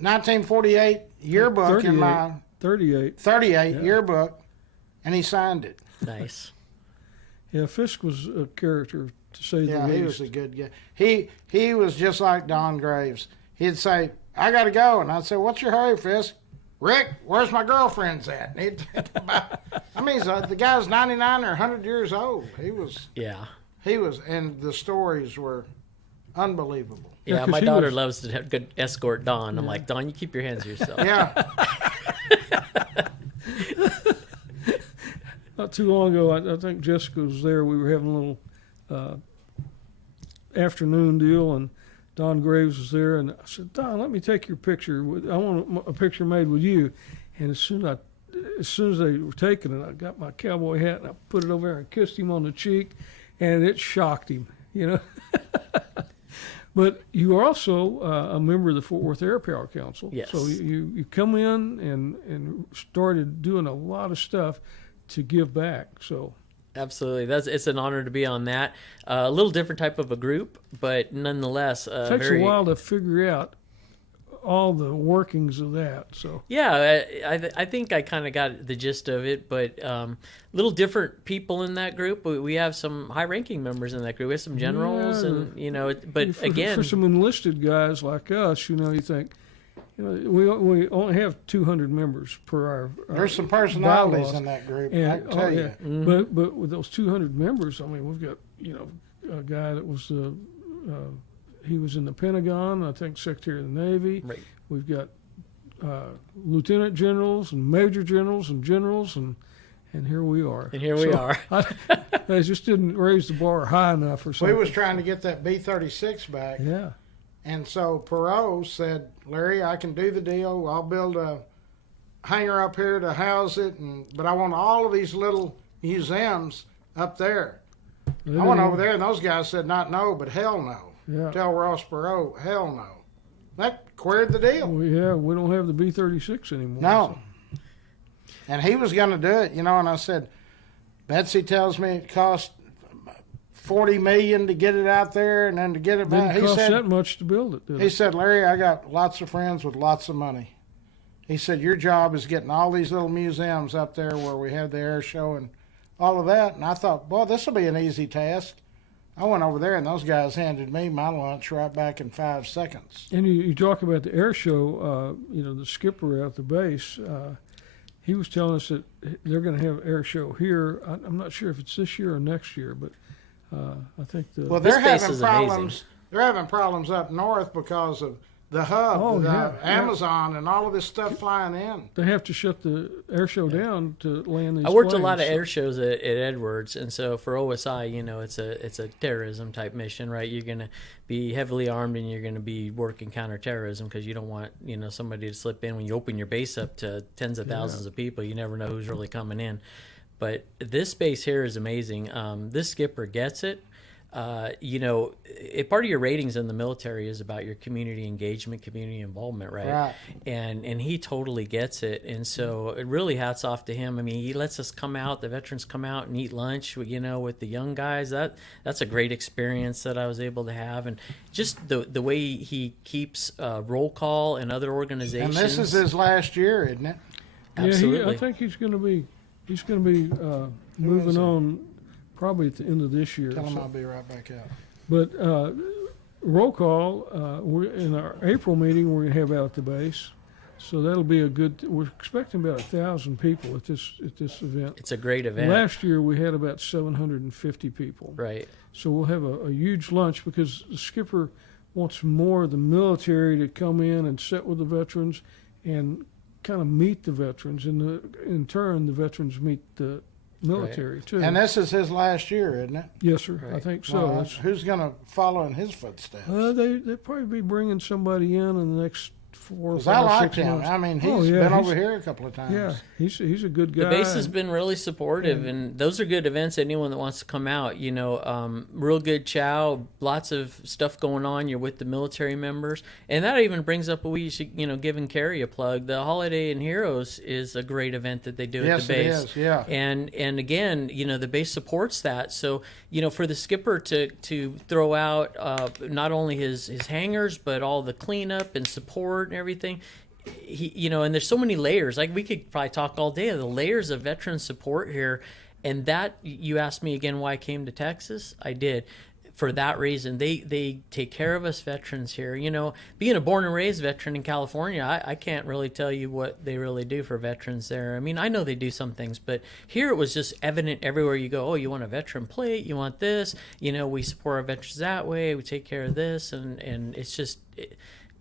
1948 yearbook in my 38. 38 yearbook, and he signed it. nice. Yeah, Fisk was a character, to say the Yeah, least. he was a good guy. He was just like Don Graves. He'd say, "I got to go," and I'd say, "What's your hurry, Fisk?" "Rick, where's my girlfriend's at?" And he'd think about. I mean, the guy's 99 or 100 years old. He was, and the stories were unbelievable. Yeah, Yeah, 'cause my he daughter was- loves to have good escort Don. I'm like, Don, you keep your hands to yourself. Yeah, Not too long ago, I think Jessica was there. We were having a little afternoon deal, and Don Graves was there. And I said, "Don, let me take your picture. I want a picture made with you." And as soon as they were taking it, I got my cowboy hat and I put it over there and kissed him on the cheek, and it shocked him, But you are also a member of the Fort Worth Air Power Council. Yes. So you come in and started doing a lot of stuff to give back. So Absolutely. It's an honor to be on that. A little different type of a group, but nonetheless, it takes a while to figure out all the workings of that. So Yeah, I think I kind of got the gist of it, but little different people in that group. We have some high-ranking members in that group. We have some generals, Yeah, and but for again, some enlisted guys like us, you think, we only have 200 members per our there's some personalities bylaws. in that group. And, I can tell you. But with those 200 members, I mean, we've got a guy that was he was in the Pentagon, I think Secretary of the Navy. Right. We've got lieutenant generals and major generals and generals, and here we are. And here we are. I just didn't raise the bar high enough or We something. was trying to get that B-36 back. Yeah. And so Perot said, "Larry, I can do the deal. I'll build a hangar up here to house it, but I want all of these little museums up there." I went over there, and those guys said, "Not no, but hell no." Yeah. Tell Ross Perot, hell no. That queered the deal. We don't have the B-36 anymore. No. And he was going to do it, and I said, Betsy tells me it cost $40 million to get it out there and then to get it back. Didn't cost that much to build it, did He it? said, "Larry, I got lots of friends with lots of money." He said, "Your job is getting all these little museums up there where we have the air show and all of that." And I thought, boy, this will be an easy task. I went over there, and those guys handed me my lunch right back in 5 seconds. And you talk about the air show, the skipper at the base, he was telling us that they're going to have air show here. I'm not sure if it's this year or next year, but I think the... Well, This they're base having is amazing. problems. They're having problems up north because of the hub, Oh, the yeah. Amazon, and all of this stuff flying in. They have to shut the air show down to land these I worked a planes, lot of so- air shows at Edwards, and so for OSI, it's a terrorism type mission, right? You're going to be heavily armed, and you're going to be working counterterrorism because you don't want somebody to slip in when you open your base up to tens of thousands of people. You never know who's really coming in. But this base here is amazing. This skipper gets it. Part of your ratings in the military is about your community engagement, community involvement, right? Right. And he totally gets it. And so it really hats off to him. I mean, he lets us come out, the veterans come out and eat lunch, with the young guys. That's a great experience that I was able to have. And just the way he keeps roll call and other And organizations. this is his last year, isn't it? Absolutely. Yeah, I think he's going to be moving on probably at the end of this year. Tell him So- I'll be right back out. But roll call, we're in our April meeting, we're going to have out at the base. So that'll be a good, we're expecting about 1,000 people at this event. It's a great event. Last year, we had about 750 people. Right. So we'll have a huge lunch because the skipper wants more of the military to come in and sit with the veterans and kind of meet the veterans. And in turn, the veterans meet the military, too. And this is his last year, isn't it? Yes, sir. I Right. think so. Well, That's- who's going to follow in his footsteps? They'll probably be bringing somebody in the next 4 or 'Cause I 5 or like 6 him. months. I mean, Oh, he's yeah, been he's- over here a couple of times. Yeah, he's a good guy. The base has and- been really supportive, and those are good events. Anyone that wants to come out, real good chow, lots of stuff going on. You're with the military members, and that even brings up we should, give Carrie a plug. The Holiday in Heroes is a great event that they do Yes, at the base. it is, yeah. And again, the base supports that. So for the skipper to throw out not only his hangars but all the cleanup and support and everything. And there's so many layers. Like we could probably talk all day of the layers of veteran support here. And that you asked me again why I came to Texas. I did. For that reason, they take care of us veterans here. Being a born and raised veteran in California, I can't really tell you what they really do for veterans there. I mean, I know they do some things, but here it was just evident everywhere you go. Oh, you want a veteran plate? You want this? We support our veterans that way. We take care of this, and it's just.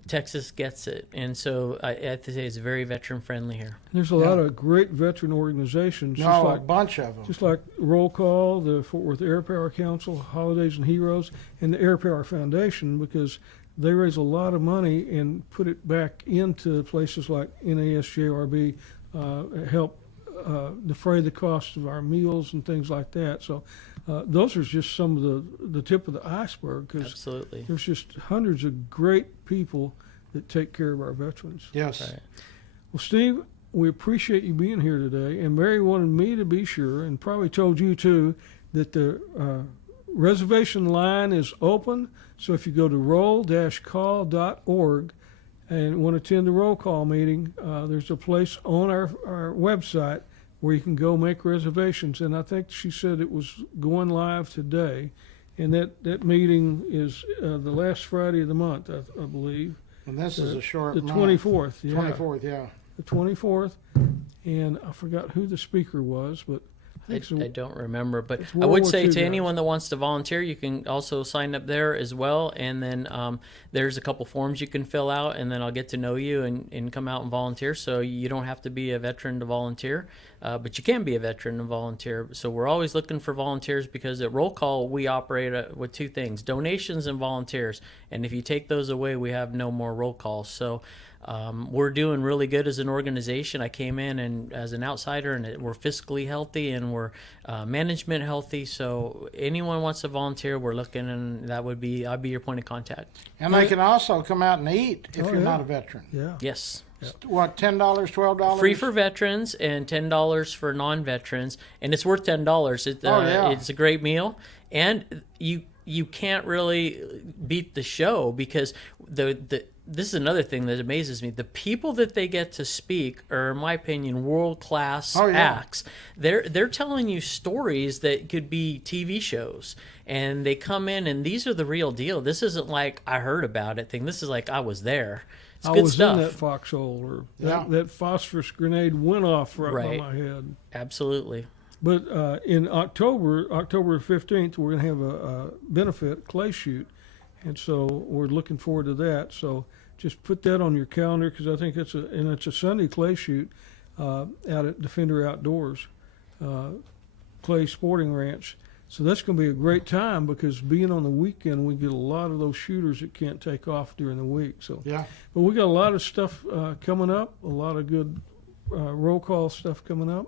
Texas gets it, and so I have to say it's very veteran friendly here. There's a lot of great veteran organizations. No, a bunch of them. Just like Roll Call, the Fort Worth Air Power Council, Holidays and Heroes, and the Air Power Foundation, because they raise a lot of money and put it back into places like NASJRB, help defray the cost of our meals and things like that. So those are just some of the tip of the iceberg, because Absolutely. there's just hundreds of great people that take care of our veterans. Yes. Right. Well, Steve, we appreciate you being here today. And Mary wanted me to be sure, and probably told you too, that the reservation line is open. So if you go to roll-call.org and want to attend the roll call meeting, there's a place on our website where you can go make reservations. And I think she said it was going live today. And that meeting is the last Friday of the month, I believe. And this is a short The month. 24th. Yeah. 24th, yeah. The 24th. And I forgot who the speaker was, but I I, think I don't remember, but it's I World would War say II to guys. anyone that wants to volunteer, you can also sign up there as well. And then there's a couple forms you can fill out, and then I'll get to know you and come out and volunteer. So you don't have to be a veteran to volunteer, but you can be a veteran and volunteer. So we're always looking for volunteers, because at Roll Call, we operate with two things: donations and volunteers. And if you take those away, we have no more roll calls. So we're doing really good as an organization. I came in and as an outsider, and we're fiscally healthy and we're management healthy. So anyone wants to volunteer, we're looking, and I'd be your point of contact. And they can also come out and eat if Oh, you're yeah. not a veteran. yeah. Yes. What, $10, $12? Free for veterans and $10 for non-veterans, and it's worth $10. Yeah. It's a great meal, and you can't really beat the show, because this is another thing that amazes me. The people that they get to speak are, in my opinion, world-class Oh, yeah. acts. They're telling you stories that could be TV shows, and they come in, and these are the real deal. This isn't like I heard about it thing. This is like I was there. It's I good was stuff. in that foxhole, or Yeah. that phosphorus grenade went off right Right. by my head. Absolutely. But in October 15th, we're going to have a benefit clay shoot. And so we're looking forward to that. So just put that on your calendar, because I think it's a Sunday clay shoot out at Defender Outdoors, Clay Sporting Ranch. So that's going to be a great time, because being on the weekend, we get a lot of those shooters that can't take off during the week. So, Yeah. but we got a lot of stuff coming up, a lot of good roll call stuff coming up.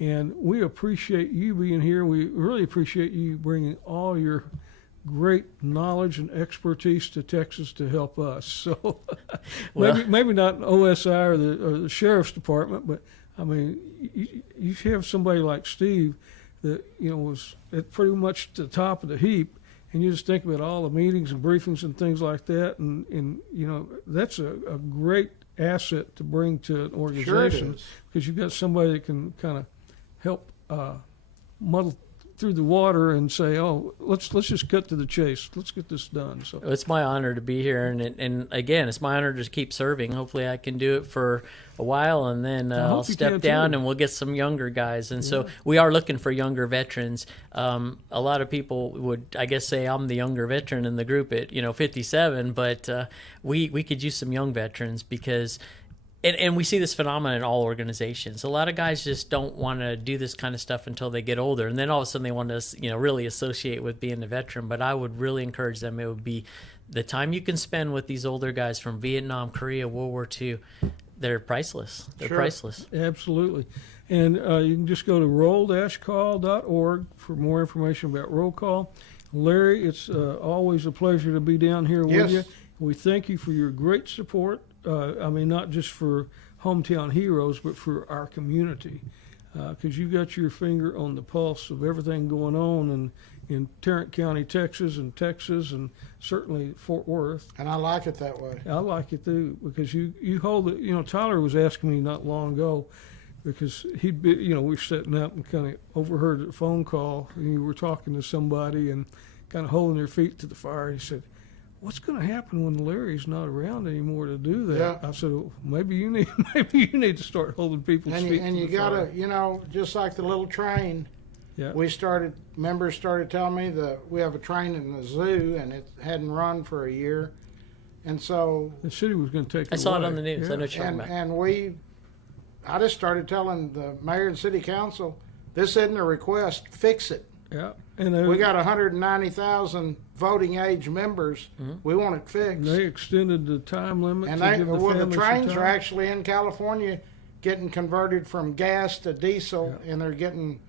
And we appreciate you being here. We really appreciate you bringing all your great knowledge and expertise to Texas to help us. So Well- maybe not OSI or the sheriff's department, but I mean, you have somebody like Steve that was at pretty much the top of the heap, and you just think about all the meetings and briefings and things like that, and that's a great asset to bring to an Sure it organization is. because you've got somebody that can kind of help muddle through the water and say, "Oh, let's just cut to the chase. Let's get this done." So It's my honor to be here, and again, it's my honor to keep serving. Hopefully, I can do it for a while, and then I hope I'll you step can, down, too. and we'll get some younger guys. And so we are looking for younger veterans. A lot of people would, I guess, say I'm the younger veteran in the group at 57, but we could use some young veterans because. And we see this phenomenon in all organizations. A lot of guys just don't want to do this kind of stuff until they get older, and then all of a sudden they want to, really associate with being a veteran. But I would really encourage them. It would be the time you can spend with these older guys from Vietnam, Korea, World War II. They're priceless. They're Sure. priceless. absolutely. And you can just go to roll-call.org for more information about roll call. Larry, it's always a pleasure to be down here with Yes. you. We thank you for your great support. Not just for Hometown Heroes, but for our community, because you got your finger on the pulse of everything going on in Tarrant County, Texas, and certainly Fort Worth. And I like it that way. I like it too because you hold it. Tyler was asking me not long ago because he'd be, we were setting up and kind of overheard a phone call, and you were talking to somebody and kind of holding their feet to the fire. He said, "What's going to happen when Larry's not around anymore to do that?" Yeah. I said, well, maybe you need to start holding people's And feet. you to the gotta, fire. just like the little train, Yeah. members started telling me that we have a train in the zoo and it hadn't run for a year. And so, The city was going to take. I saw it away. on the news. Yeah. I know what you're talking and, about. and I just started telling the mayor and city council, this isn't a request, fix it. Yeah, and We got 190,000 voting age members. Mm-hmm. We want it fixed. they extended the time limit. And to the give families some trains are time. actually in California getting converted from gas to diesel, and they're getting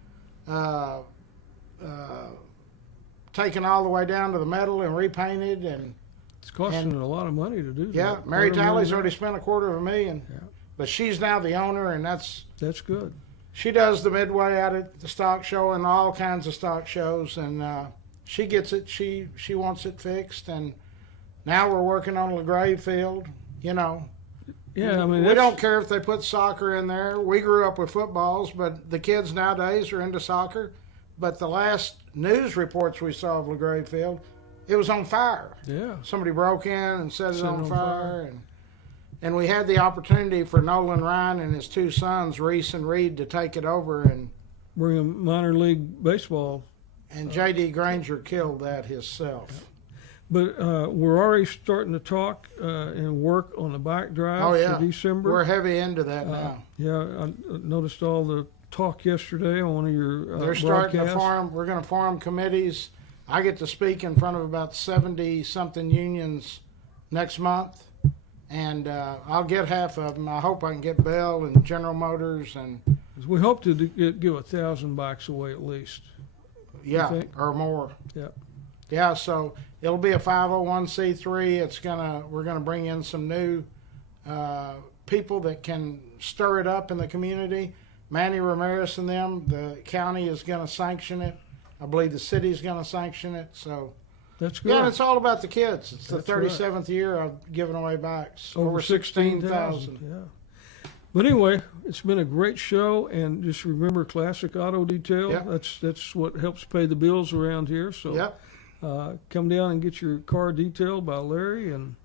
taken all the way down to the metal and repainted. And It's costing a lot of money to do that. yeah, Mary $250,000. Talley's already spent $250,000, Yeah. but she's now the owner, and That's good. she does the Midway out at the stock show and all kinds of stock shows, and she gets it. She wants it fixed, and now we're working on LaGrave Field. Yeah, I mean, we that's- don't care if they put soccer in there. We grew up with footballs, but the kids nowadays are into soccer. But the last news reports we saw of LaGrave Field, it was on fire. Yeah. Somebody broke in and set it Set it on on fire. And we had the opportunity for Nolan Ryan and his two sons, Reese and Reed, to take it over. Bring a minor league baseball. And J.D. Granger killed that himself. But we're already starting to talk and work on the bike drive Oh, yeah. for December. We're heavy into that now. Yeah, I noticed all the talk yesterday on one of your They're starting to broadcasts. form. We're going to form committees. I get to speak in front of about 70-something unions next month, and I'll get half of them. I hope I can get Bell and General Motors and We hope to give 1,000 bikes away at least. think? or more. Yeah. Yeah, so it'll be a 501c3. We're gonna bring in some new people that can stir it up in the community. Manny Ramirez and them. The county is gonna sanction it. I believe the city's gonna sanction it. So That's good. yeah, and it's all about the kids. It's the That's right. 37th year of giving away bikes. Over 16,000. Yeah. But anyway, it's been a great show, and just remember Classic Auto Detail. Yep. That's what helps pay the bills around here. So Yep. come down and get your car detailed by Larry. And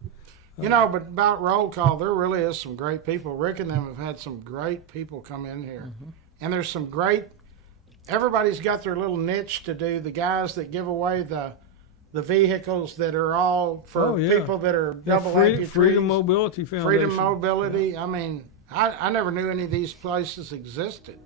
But about roll call, there really is some great people. Rick and them have had some great people come in here. And there's some great, everybody's got their little niche to do. The guys that give away the vehicles that are all for Oh, yeah. people that are yeah, double Freedom amputees. Mobility Foundation. Freedom Mobility. I mean, I never knew any of these places existed.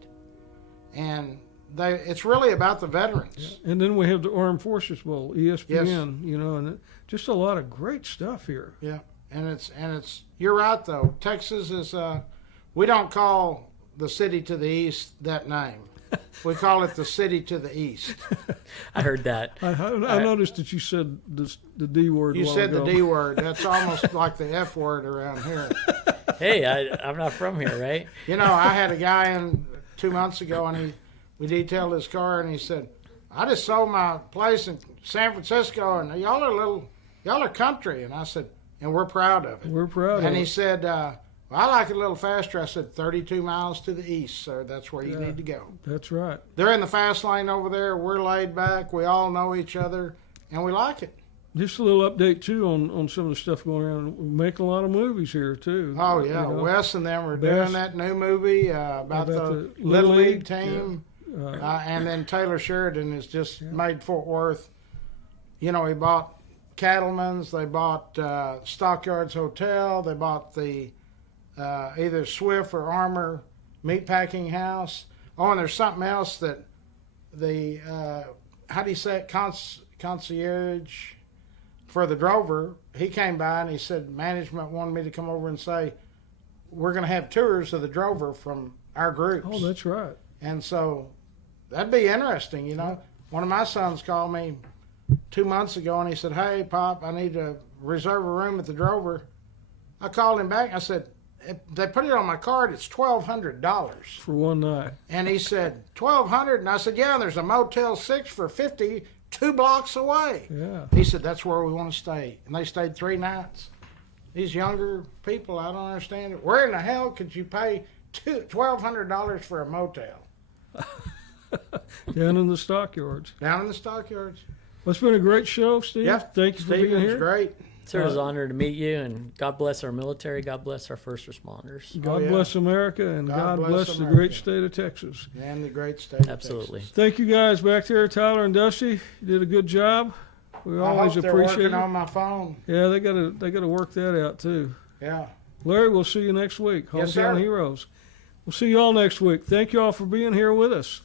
And it's really about the veterans. And then we have the Armed Forces Bowl, ESPN. And just a lot of great stuff here. Yeah. And it's you're right though. Texas is we don't call the city to the east that name. We call it the city to the east. I heard that. I noticed that you said the D word. a You while said the ago. D word. That's almost like the F word around here. Hey, I'm not from here, right? You know, I had a guy in 2 months ago, and we detailed his car, and he said, "I just sold my place in San Francisco, and y'all are country." And I said, "And we're proud of it." We're proud And of he it. said, "Well, I like it a little faster." I said, 32 miles to the east, sir. That's where you Yeah. need to go. That's right. They're in the fast lane over there. We're laid back. We all know each other, and we like it. Just a little update too on some of the stuff going around. We're making a lot of movies here too. Oh, yeah. You know? Wes and them are Best- doing that new movie about the Little League team. And then Taylor Sheridan has just made Fort Worth. You know, he bought Cattleman's. They bought Stockyards Hotel. They bought the either Swift or Armour meatpacking house. Oh, and there's something else that the, how do you say it, concierge for the drover. He came by and he said management wanted me to come over and say, we're going to have tours of the drover from our groups. Oh, that's right. And so that'd be interesting, you know. One of my sons called me 2 months ago and he said, "Hey, Pop, I need to reserve a room at the Drover." I called him back. I said, "They put it on my card. It's $1,200. For one night. And he said, $1,200? And I said, "Yeah, and there's a Motel 6 for $50 2 blocks away." Yeah. He said, "That's where we want to stay." And they stayed 3 nights. These younger people, I don't understand it. Where in the hell could you pay $1,200 for a motel? Down in the stockyards. Down in the stockyards. Well, it's been a great show, Steve. Yep. Thank you for Steve, being it was here. great. Sir, it was an honor to meet you, and God bless our military. God bless our first responders. God yeah. bless America, and God God bless bless the America. great state of Texas. And the great state of Absolutely. Texas. Thank you guys back there, Tyler and Dusty. You did a good job. We I always hope they're appreciate working it. on my phone. Yeah, they gotta work that out too. Yeah. Larry, we'll see you next week. Yes, Hometown sir. Heroes. We'll see you all next week. Thank you all for being here with us.